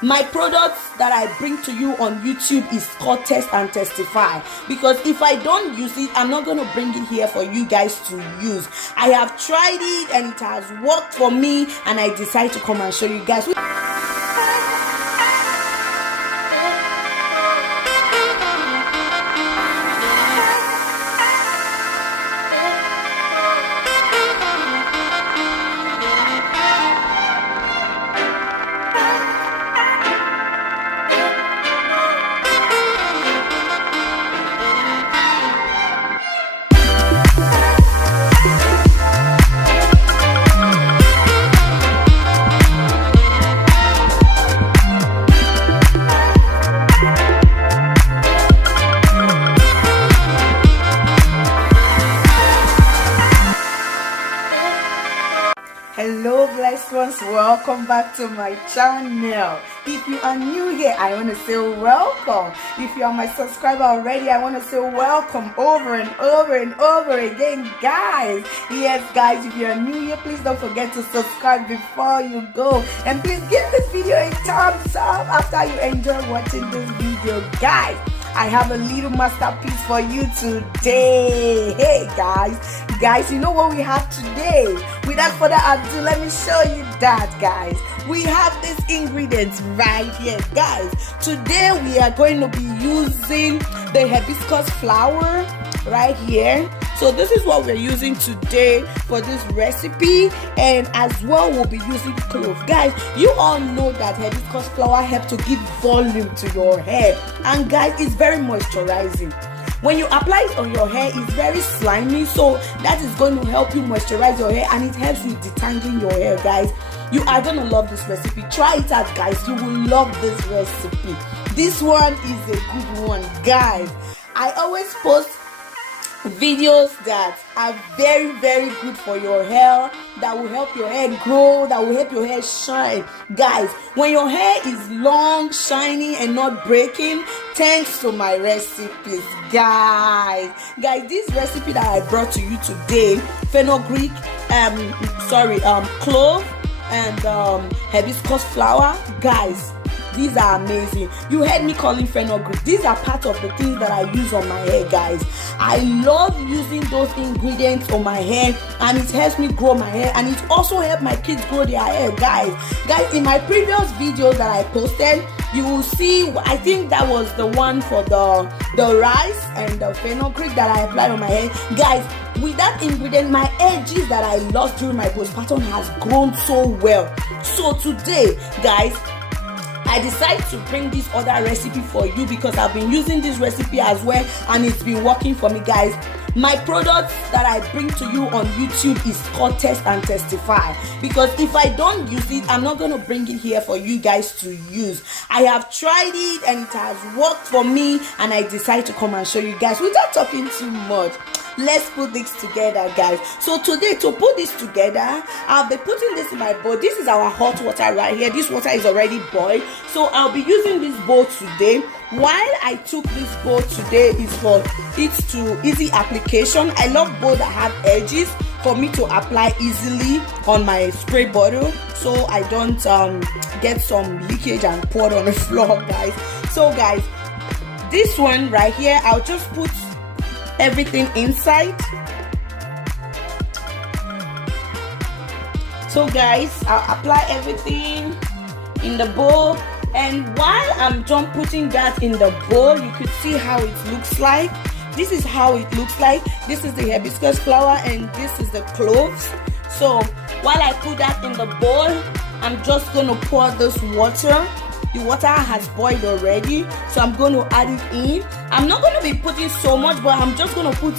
My products that I bring to you on YouTube is called Test and Testify, because if I don't use it, I'm not going to bring it here for you guys to use. I have tried it and it has worked for me, and I decided to come and show you guys. Hello blessed ones, welcome back to my channel. If you are new here, I want to say welcome. If you are my subscriber already, I want to say welcome over and over and over again, guys. Yes guys, if you are new here, please don't forget to subscribe before you go, and please give this video a thumbs up after you enjoy watching this video, guys. I have a little masterpiece for you today. Hey guys, you know what we have today? Without further ado, let me show you that, guys. We have these ingredients right here, guys. Today we are going to be using the hibiscus flower right here. So this is what we're using today for this recipe, and as well we'll be using cloves. Guys, you all know that hibiscus flower helps to give volume to your hair, and guys, it's very moisturizing. When you apply it on your hair, it's very slimy, so that is going to help you moisturize your hair, and it helps with detangling your hair, guys. You are going to love this recipe. Try it out, guys. You will love this recipe. This one is a good one, guys. I always post videos that are very good for your hair, that will help your hair grow, that will help your hair shine. Guys, when your hair is long, shiny, and not breaking, thanks to my recipes, guys, this recipe that I brought to you today, fenugreek, clove, and hibiscus flower, guys, these are amazing. You heard me calling fenugreek. These are part of the things that I use on my hair, guys. I love using those ingredients on my hair, and it helps me grow my hair, and it also helps my kids grow their hair, guys. In my previous videos that I posted, you will see, I think that was the one for the rice and the fenugreek that I applied on my hair. Guys, with that ingredient, my edges that I lost during my postpartum has grown so well. So today, guys, I decided to bring this other recipe for you because I've been using this recipe as well, and it's been working for me, guys. My products that I bring to you on YouTube is called Test and Testify, because if I don't use it, I'm not going to bring it here for you guys to use. I have tried it and it has worked for me, and I decided to come and show you guys. Without talking too much, let's put this together, guys. So today, to put this together, I'll be putting this in my bowl. This is our hot water right here. This water is already boiled, so I'll be using this bowl today. Why I took this bowl today is for it's to easy application. I love bowls that have edges for me to apply easily on my spray bottle, so I don't get some leakage and pour it on the floor, guys. So guys, this one right here, I'll just put everything inside. So guys, I'll apply everything in the bowl, and while I'm done putting that in the bowl, you could see how it looks like. This is how it looks like. This is the hibiscus flower, and this is the cloves. So while I put that in the bowl, I'm just going to pour this water. The water has boiled already, so I'm going to add it in. I'm not going to be putting so much, but I'm just going to put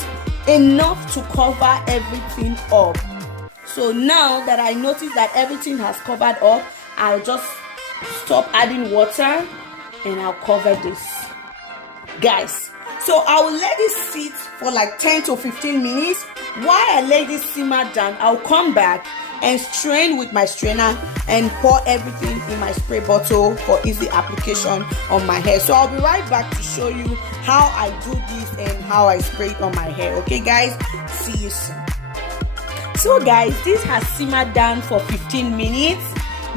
enough to cover everything up. So now that I notice that everything has covered up, I'll just stop adding water and I'll cover this, guys. So I will let this sit for like 10 to 15 minutes. While I let this simmer down, I'll come back and strain with my strainer and pour everything in my spray bottle for easy application on my hair. So I'll be right back to show you how I do this and how I spray it on my hair. Okay guys, see you soon. So guys, this has simmered down for 15 minutes.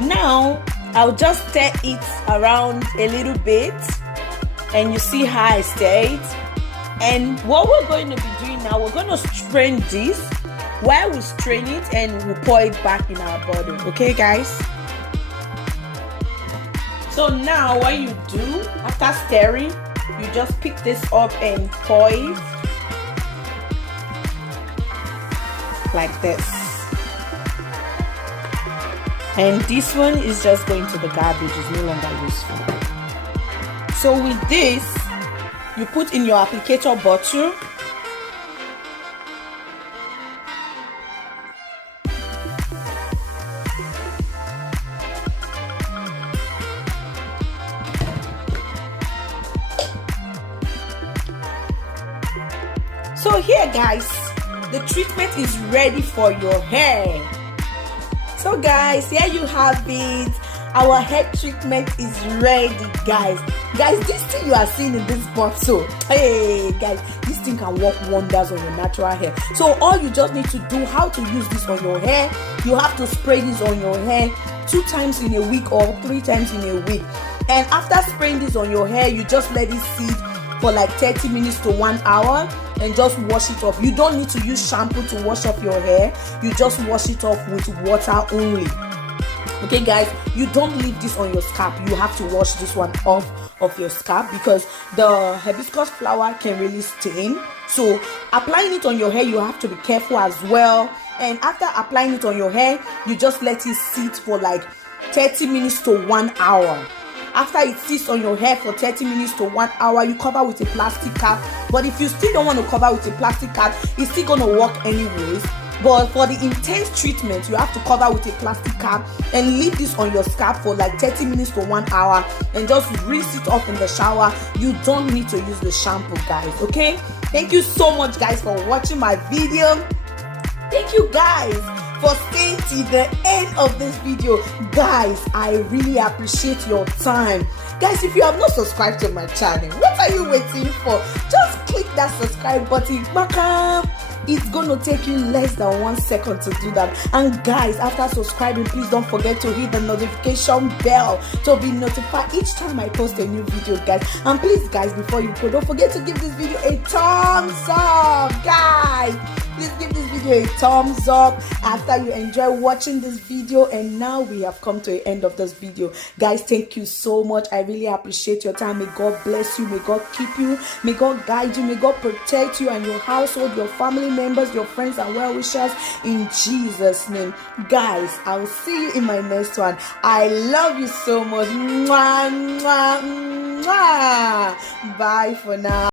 Now I'll just stir it around a little bit, and you see how I stir it. And what we're going to be doing now, we're going to strain this. While we strain it, and we'll pour it back in our bottle. Okay, guys? So now what you do after stirring, you just pick this up and pour it like this. And this one is just going to the garbage, it's no longer useful. So with this, you put in your applicator bottle. So here, guys, the treatment is ready for your hair. So guys, here you have it. Our hair treatment is ready, guys. Guys, this thing you are seeing in this bottle, hey guys, this thing can work wonders on your natural hair. So all you just need to do, how to use this on your hair, you have to spray this on your hair 2 times in a week or 3 times in a week. And after spraying this on your hair, you just let it sit for like 30 minutes to 1 hour and just wash it off. You don't need to use shampoo to wash off your hair. You just wash it off with water only. Okay, guys, you don't leave this on your scalp. You have to wash this one off of your scalp because the hibiscus flower can really stain. So applying it on your hair, you have to be careful as well. And after applying it on your hair, you just let it sit for like 30 minutes to 1 hour. After it sits on your hair for 30 minutes to 1 hour, you cover with a plastic cap. But if you still don't want to cover with a plastic cap, it's still going to work anyways. But for the intense treatment, you have to cover with a plastic cap and leave this on your scalp for like 30 minutes to 1 hour and just rinse it off in the shower. You don't need to use the shampoo, guys. Okay? Thank you so much, guys, for watching my video. Thank you, guys, for staying till the end of this video. Guys, I really appreciate your time. Guys, if you have not subscribed to my channel, what are you waiting for? Just click that subscribe button. It's gonna take you less than 1 second to do that. And guys, after subscribing, please don't forget to hit the notification bell to be notified each time I post a new video, guys. And please, guys, before you go, don't forget to give this video a thumbs up, guys. Please give this video a thumbs up after you enjoy watching this video. And now we have come to the end of this video, guys. Thank you so much. I really appreciate your time. May God bless you. May God keep you. May God guide you. May God protect you and your household, your family members, your friends and well-wishers, in Jesus' name. Guys, I'll see you in my next one. I love you so much. Mwah, mwah, mwah. Bye for now.